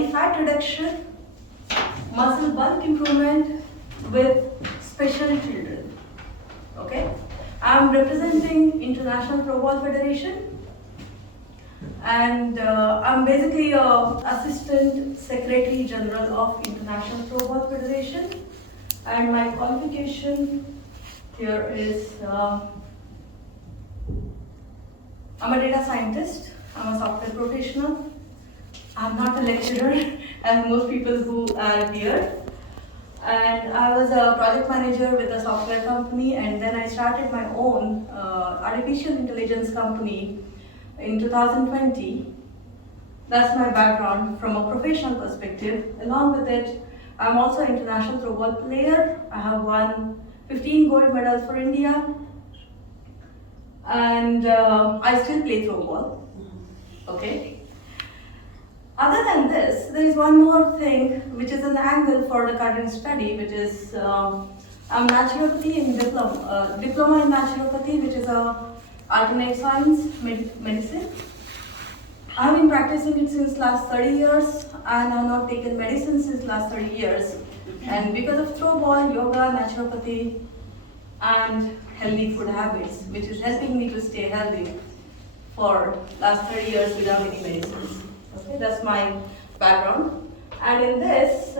body fat reduction, muscle bulk improvement with special children. Okay, I'm representing International Throwball Federation, and I'm basically Assistant Secretary General of International Throwball Federation, and my qualification here is I'm a data scientist, I'm a software professional, I'm not a lecturer as most people who are here. And I was a project manager with a software company, and then I started my own artificial intelligence company in 2020. That's my background from a professional perspective. Along with it, I'm also an international throwball player. I have won 15 gold medals for India, and I still play throwball. Okay. Other than this, there is one more thing which is an angle for the current study, which is I'm naturopathy in diploma in naturopathy, which is a alternate science medicine. I've been practicing it since last 30 years, and I've not taken medicine since last 30 years. And because of throwball, yoga, naturopathy, and healthy food habits, which is helping me to stay healthy for last 30 years without any medicines. Okay, that's my background. And in this,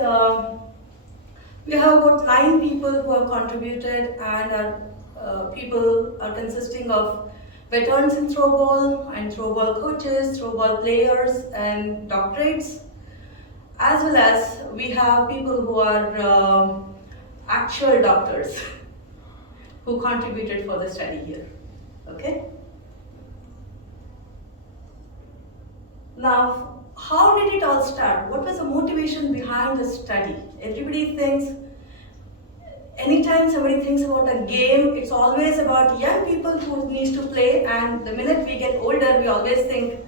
we have about 9 people who have contributed, and our people are consisting of veterans in throwball and throwball coaches, throwball players, and doctorates, as well as we have people who are actual doctors who contributed for the study here. Okay. Now, how did it all start? What was the motivation behind the study? Everybody thinks, anytime somebody thinks about a game, it's always about young people who needs to play, and the minute we get older, we always think,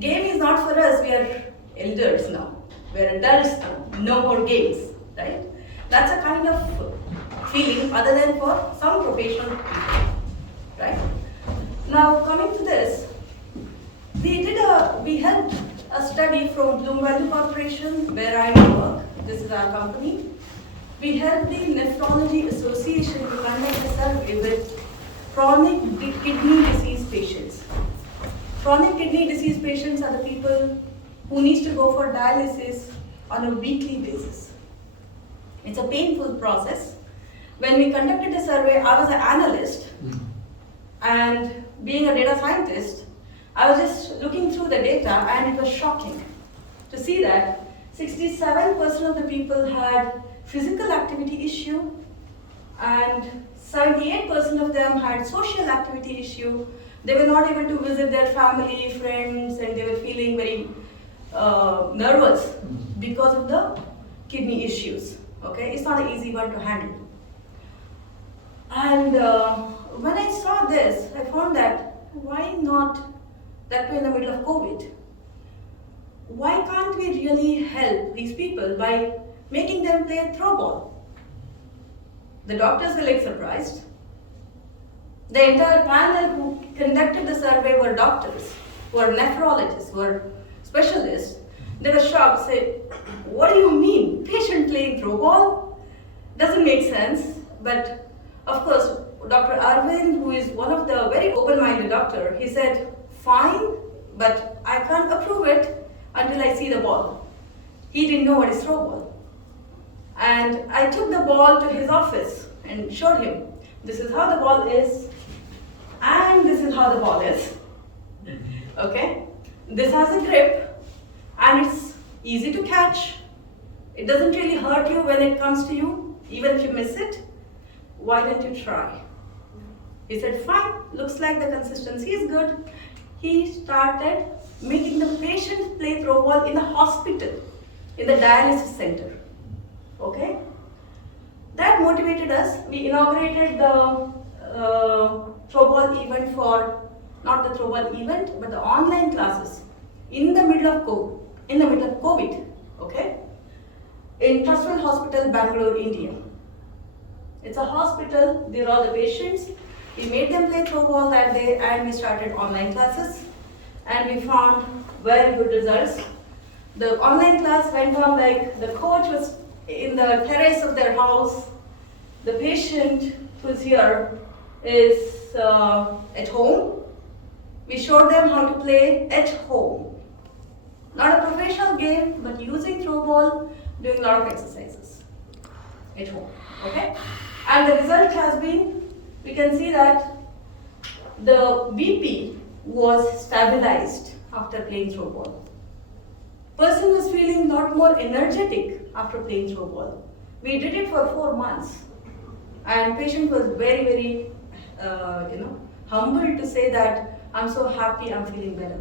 game is not for us, we are elders now, we are adults now, no more games, right? That's a kind of feeling other than for some professional people, right? Now, coming to this, we helped a study from Bloom Valley Corporation, where I work. This is our company. We helped the Nephrology Association to conduct a survey with chronic kidney disease patients. Chronic kidney disease patients are the people who need to go for dialysis on a weekly basis. It's a painful process. When we conducted the survey, I was an analyst, and being a data scientist, I was just looking through the data, and it was shocking to see that 67% of the people had physical activity issue, and 78% of them had social activity issue. They were not able to visit their family, friends, and they were feeling very nervous because of the kidney issues. Okay, it's not an easy one to handle. And when I saw this, I found that why not that way in the middle of COVID? Why can't we really help these people by making them play throwball? The doctors were like surprised. The entire panel who conducted the survey were doctors, were nephrologists, were specialists. They were shocked, say, what do you mean? Patient playing throwball? Doesn't make sense. But of course, Dr. Arvind, who is one of the very open-minded doctor, he said, fine, but I can't approve it until I see the ball. He didn't know what is throwball. And I took the ball to his office and showed him, this is how the ball is, and this is how the ball is. Okay? This has a grip, and it's easy to catch. It doesn't really hurt you when it comes to you, even if you miss it. Why don't you try? He said, fine, looks like the consistency is good. He started making the patient play throwball in the hospital, in the dialysis center. Okay? That motivated us. We inaugurated the throwball event for, not the throwball event, but the online classes in the middle of COVID. Okay? In Trustful Hospital, Bengaluru, India. It's a hospital, they're all the patients. We made them play throwball that day, and we started online classes, and we found very good results. The online class went on like the coach was in the terrace of their house. The patient who's here is at home. We showed them how to play at home. Not a professional game, but using throw ball, doing a lot of exercises at home. Okay? And the result has been, we can see that the BP was stabilized after playing throw ball. Person was feeling a lot more energetic after playing throw ball. We did it for 4 months, and patient was very, very, humbled to say that I'm so happy, I'm feeling better.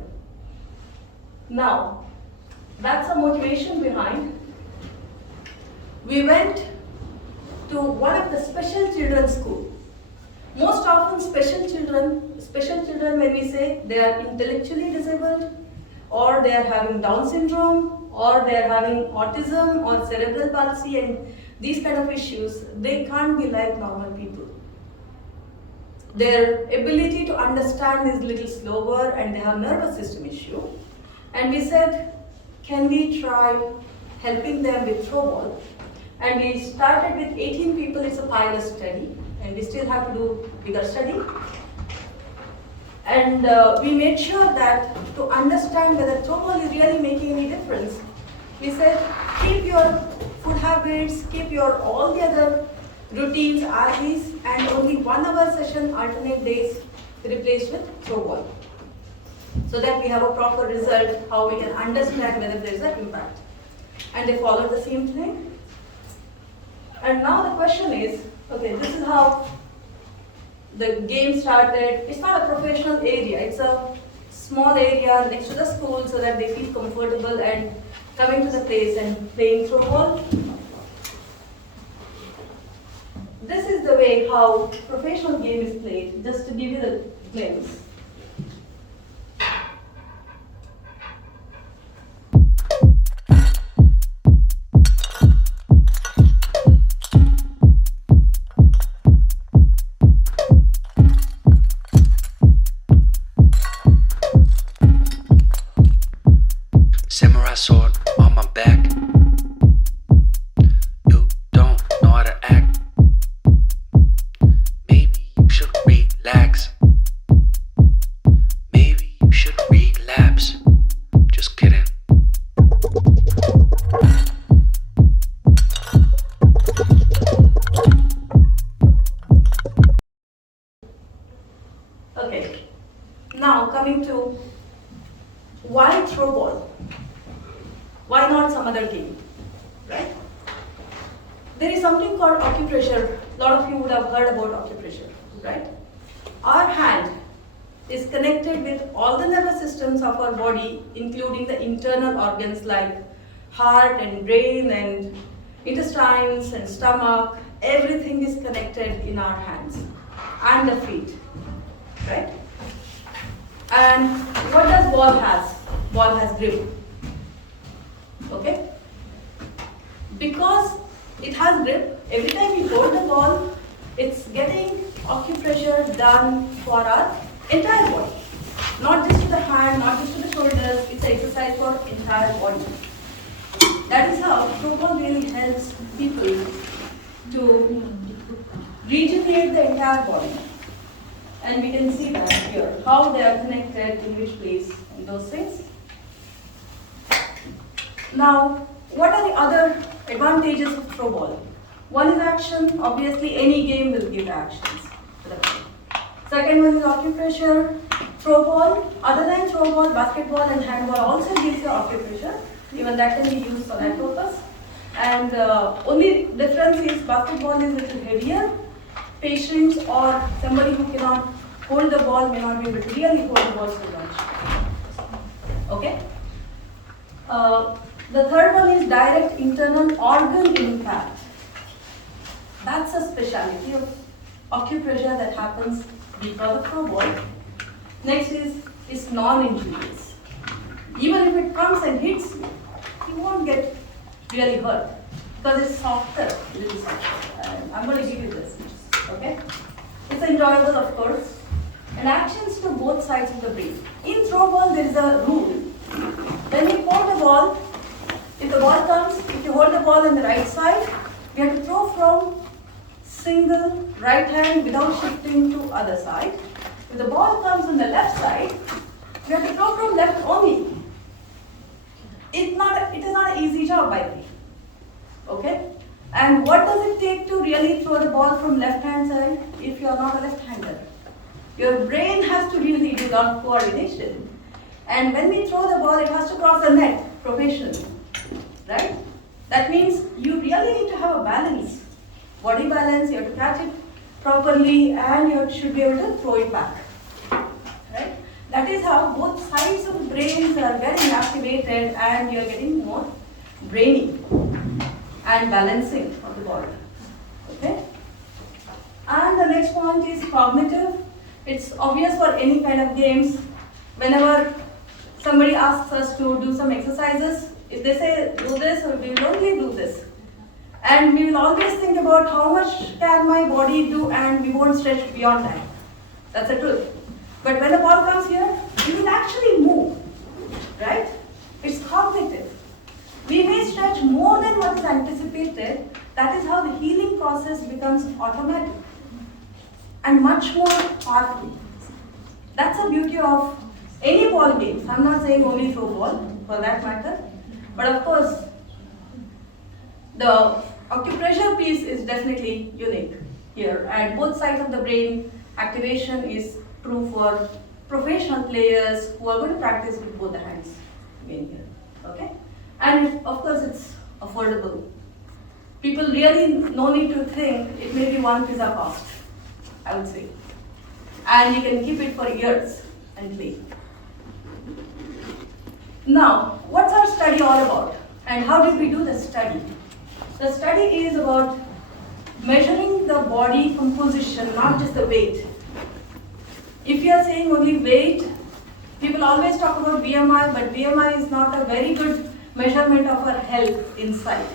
Now, that's the motivation behind. We went to one of the special children's school. Most often special children when we say they are intellectually disabled, or they are having Down syndrome, or they are having autism or cerebral palsy and these kind of issues, they can't be like normal people. Their ability to understand is little slower and they have nervous system issue. And we said, can we try helping them with throw ball? And we started with 18 people, it's a pilot study, and we still have to do bigger study. And we made sure that to understand whether throw ball is really making any difference, we said, keep your food habits, keep your all the other routines as is, and only 1 hour session alternate days replaced with throw ball. So that we have a proper result, how we can understand whether there is an impact. And they followed the same thing. And now the question is, okay, this is how the game started. It's not a professional area, it's a small area next to the school so that they feel comfortable and coming to the place and playing throw ball. This is the way how professional game is played, just to give you the glimpse. Samurai sword on my back. You don't know how to act. Maybe you should relax. Maybe you should relapse. Just kidding. Okay, now coming to why throw ball? Why not some other game, right? There is something called acupressure. A lot of you would have heard about acupressure, right? Our hand is connected with all the nervous systems of our body, including the internal organs like heart and brain and intestines and stomach. Everything is connected in our hands and the feet, right? And what does ball has? Ball has grip. Okay? Because it has grip, every time we hold the ball, it's getting acupressure done for our entire body. Not just to the hand, not just to the shoulders, it's an exercise for entire body. That is how throw ball really helps people to regenerate the entire body. And we can see that here, how they are connected, in which place, and those things. Now, what are the other advantages of throw ball? One is action. Obviously, any game will give actions to the body. Second one is acupressure. Throw ball, other than throw ball, basketball and handball also gives you acupressure. Even that can be used for that purpose. And only difference is basketball is a little heavier. Patients or somebody who cannot hold the ball may not be able to really hold the ball so much. Okay? The third one is direct internal organ impact. That's a specialty of acupressure that happens because of throw ball. Next is non-injurious. Even if it comes and hits you, you won't get really hurt because it's softer, a little softer. And I'm going to give you this. Okay? It's enjoyable, of course. And actions to both sides of the brain. In throw ball, there is a rule. When you hold the ball, If the ball comes, if you hold the ball on the right side, we have to throw from single right hand without shifting to other side. If the ball comes on the left side, we have to throw from left only. It is not an easy job, by the way. Okay? And what does it take to really throw the ball from left hand side if you are not a left hander? Your brain has to really do that coordination. And when we throw the ball, it has to cross the net professionally. Right? That means you really need to have a balance. Body balance, you have to catch it properly and you should be able to throw it back. Right? That is how both sides of the brains are getting activated and you are getting more brainy and balancing of the ball. Okay? And the next point is cognitive. It's obvious for any kind of games. Whenever somebody asks us to do some exercises, if they say do this, we will only do this. And we will always think about how much can my body do and we won't stretch beyond that. That's the truth. But when the ball comes here, we will actually move. Right? It's cognitive. We may stretch more than what is anticipated. That is how the healing process becomes automatic and much more powerful. That's the beauty of any ball games. I'm not saying only throw ball for that matter. But of course, the acupressure piece is definitely unique here. And both sides of the brain activation is true for professional players who are going to practice with both the hands again here. Okay? And of course, it's affordable. People really no need to think it may be one pizza cost, I would say. And you can keep it for years and play. Now, what's our study all about? And how did we do the study? The study is about measuring the body composition, not just the weight. If you are saying only weight, people always talk about BMI, but BMI is not a very good measurement of our health inside.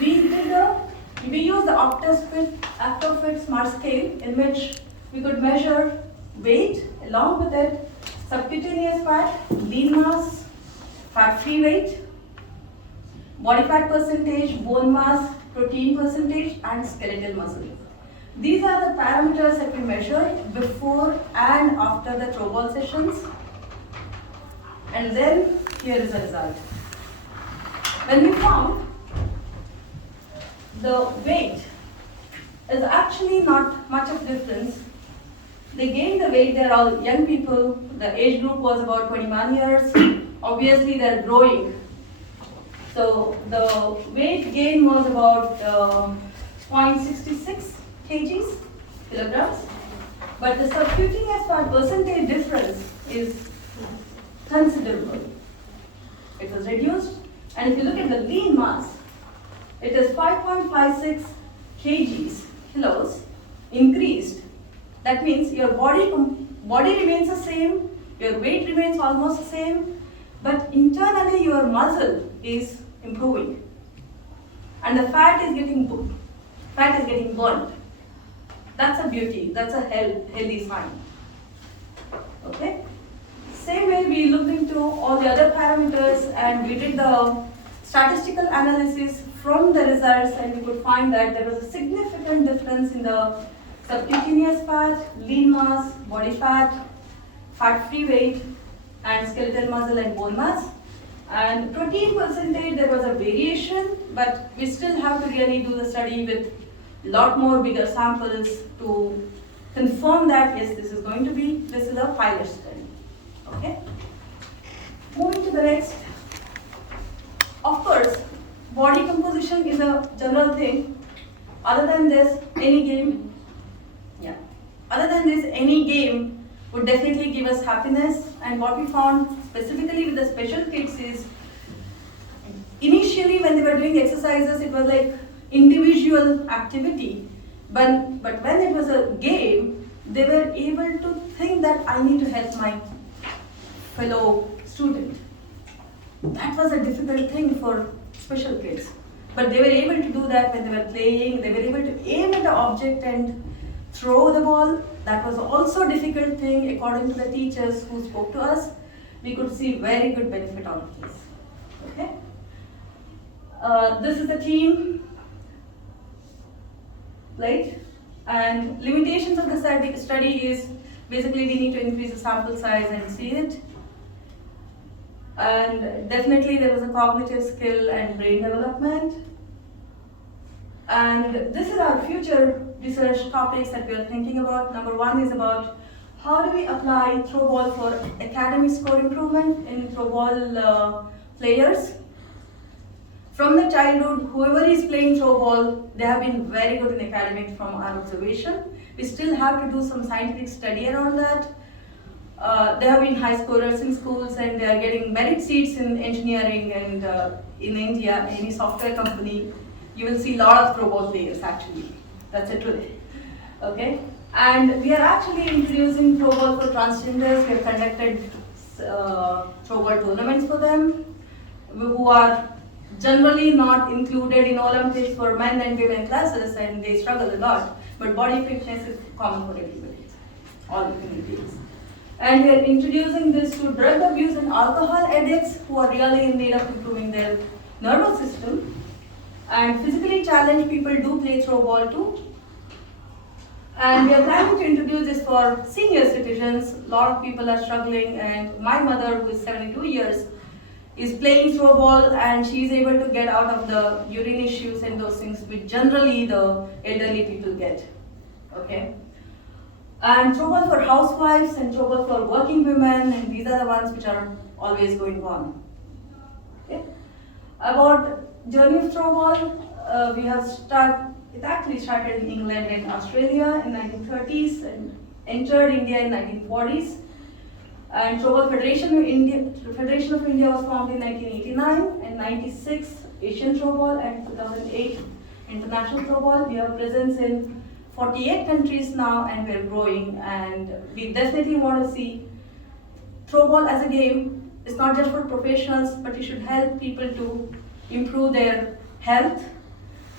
We used the Octofit Smart Scale in which we could measure weight, along with it subcutaneous fat, lean mass, fat-free weight, body fat percentage, bone mass, protein percentage, and skeletal muscle. These are the parameters that we measure before and after the throwball sessions. And then here is the result. When we found the weight is actually not much of difference. They gained the weight, they're all young people, the age group was about 21 years. Obviously they're growing. So the weight gain was about 0.66 kilograms. But the subcutaneous fat percentage difference is considerable. It was reduced. And if you look at the lean mass, it is 5.56 kilos increased. That means your body remains the same, your weight remains almost the same, but internally your muscle is improving. And the fat is getting burned. That's a beauty, that's a healthy sign. Okay? Same way we looked into all the other parameters and we did the statistical analysis from the results and we could find that there was a significant difference in the subcutaneous fat, lean mass, body fat, fat-free weight, and skeletal muscle and bone mass. And protein percentage, there was a variation, but we still have to really do the study with a lot more bigger samples to confirm that yes, this is a pilot study. Okay? Moving to the next. Of course, body composition is a general thing. Other than this, any game would definitely give us happiness. And what we found specifically with the special kids is, initially when they were doing exercises, it was like individual activity. But when it was a game, they were able to think that I need to help my fellow student. That was a difficult thing for special kids. But they were able to do that when they were playing. They were able to aim at the object and throw the ball. That was also a difficult thing according to the teachers who spoke to us. We could see very good benefit out of this. Okay? This is the team, right? And limitations of the study is basically we need to increase the sample size and see it. And definitely there was a cognitive skill and brain development. And this is our future research topics that we are thinking about. Number one is about how do we apply throwball for academic score improvement in throwball players. From the childhood, whoever is playing throwball, they have been very good in academics from our observation. We still have to do some scientific study around that. They have been high scorers in schools and they are getting merit seats in engineering and in India, any software company, you will see a lot of throwball players actually. That's it today. Okay? And we are actually introducing throwball for transgenders. We have conducted throwball tournaments for them who are generally not included in Olympics for men and women classes and they struggle a lot. But body fitness is common for everybody, all human beings. And we are introducing this to drug abuse and alcohol addicts who are really in need of improving their nervous system. And physically challenged people do play throwball too. And we are planning to introduce this for senior citizens. A lot of people are struggling, and my mother, who is 72 years, is playing throwball, and she is able to get out of the urine issues and those things which generally the elderly people get. Okay. And throwball for housewives and throwball for working women, and these are the ones which are always going on. Okay. About journey of throwball, we have it actually started in England and Australia in 1930s and entered India in 1940s. And Throwball Federation of India was formed in 1989 and 96 Asian Throwball and 2008 International Throwball. We have presence in 48 countries now and we are growing, and we definitely want to see throwball as a game. It's not just for professionals, but it should help people to improve their health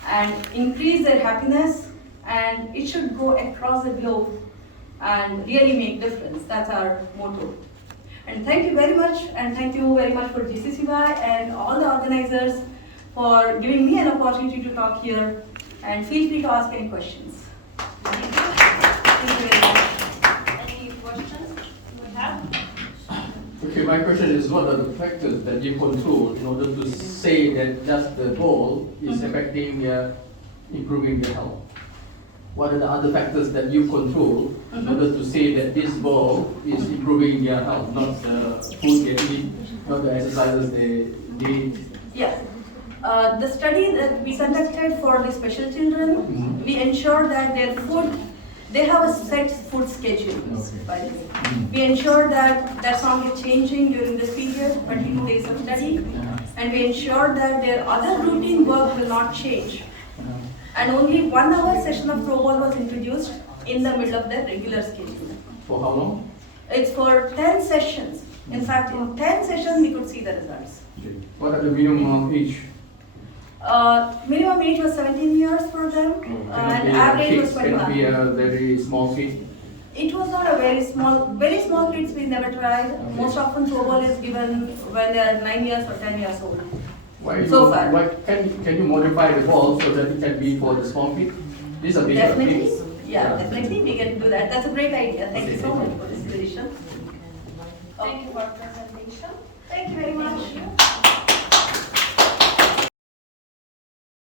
and increase their happiness, and it should go across the globe and really make difference. That's our motto. And thank you very much, and thank you very much for GCCY and all the organizers for giving me an opportunity to talk here, and feel free to ask any questions. Thank you. Thank you very much. Any questions we have? Okay, my question is, what are the factors that you control in order to say that just the ball is affecting improving the health? What are the other factors that you control in order to say that this ball is improving their health, not the food they eat, not the exercises they need? Yes. The study that we conducted for the special children, we ensured that their food, they have a set food schedule, by the way. We ensured that that's not changing during this period, 22 days of study, and we ensured that their other routine work will not change. And only 1 hour session of throwball was introduced in the middle of their regular schedule. For how long? It's for 10 sessions. In fact, in 10 sessions, we could see the results. Okay. What are the minimum age? Minimum age was 17 years for them, and average was 21. Cannot be a very small kid? It was not a very small kids we never tried. Okay. Most often throwball is given when they are 9 years or 10 years old. Why far. Why can you modify the ball so that it can be for the small kid? These are big Definitely, things. yeah, definitely we can do that. That's a great idea. Thank you so much for this suggestion. Thank you for presentation. Thank you very much.